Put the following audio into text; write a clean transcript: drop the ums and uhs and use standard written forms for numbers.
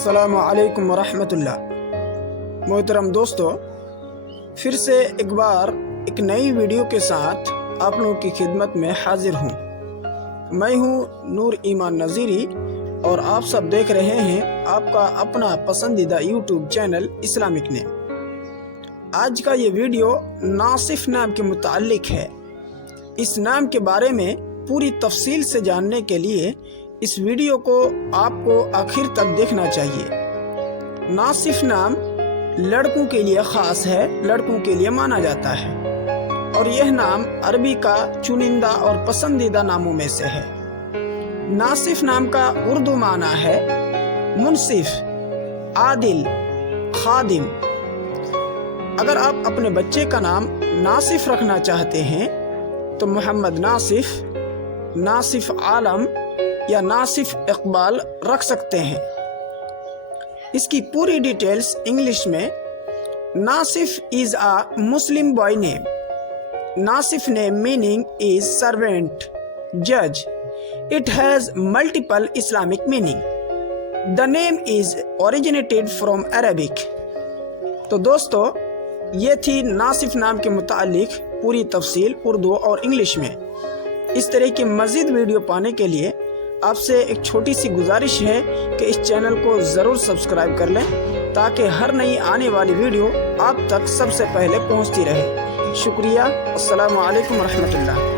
السلام علیکم ورحمۃ اللہ۔ محترم دوستو، پھر سے ایک بار ایک نئی ویڈیو کے ساتھ آپ لوگوں کی خدمت میں حاضر ہوں۔ میں ہوں نور ایمان نذیری اور آپ سب دیکھ رہے ہیں آپ کا اپنا پسندیدہ یوٹیوب چینل اسلامک نیم۔ آج کا یہ ویڈیو ناصف نام کے متعلق ہے۔ اس نام کے بارے میں پوری تفصیل سے جاننے کے لیے اس ویڈیو کو آپ کو آخر تک دیکھنا چاہیے۔ ناصف نام لڑکوں کے لیے خاص ہے، لڑکوں کے لیے مانا جاتا ہے، اور یہ نام عربی کا چنندہ اور پسندیدہ ناموں میں سے ہے۔ ناصف نام کا اردو معنی ہے منصف، عادل، خادم۔ اگر آپ اپنے بچے کا نام ناصف رکھنا چاہتے ہیں تو محمد ناصف، ناصف عالم یا ناصف اقبال رکھ سکتے ہیں۔ اس کی پوری ڈیٹیلز انگلش میں: Nasif is a Muslim boy name. Nasif name meaning is servant, judge. It has multiple Islamic meaning. The name is originated from Arabic. تو دوستو، یہ تھی ناصف نام کے متعلق پوری تفصیل اردو اور انگلش میں۔ اس طرح کی مزید ویڈیو پانے کے لیے آپ سے ایک چھوٹی سی گزارش ہے کہ اس چینل کو ضرور سبسکرائب کر لیں تاکہ ہر نئی آنے والی ویڈیو آپ تک سب سے پہلے پہنچتی رہے۔ شکریہ۔ السلام علیکم ورحمۃ اللہ۔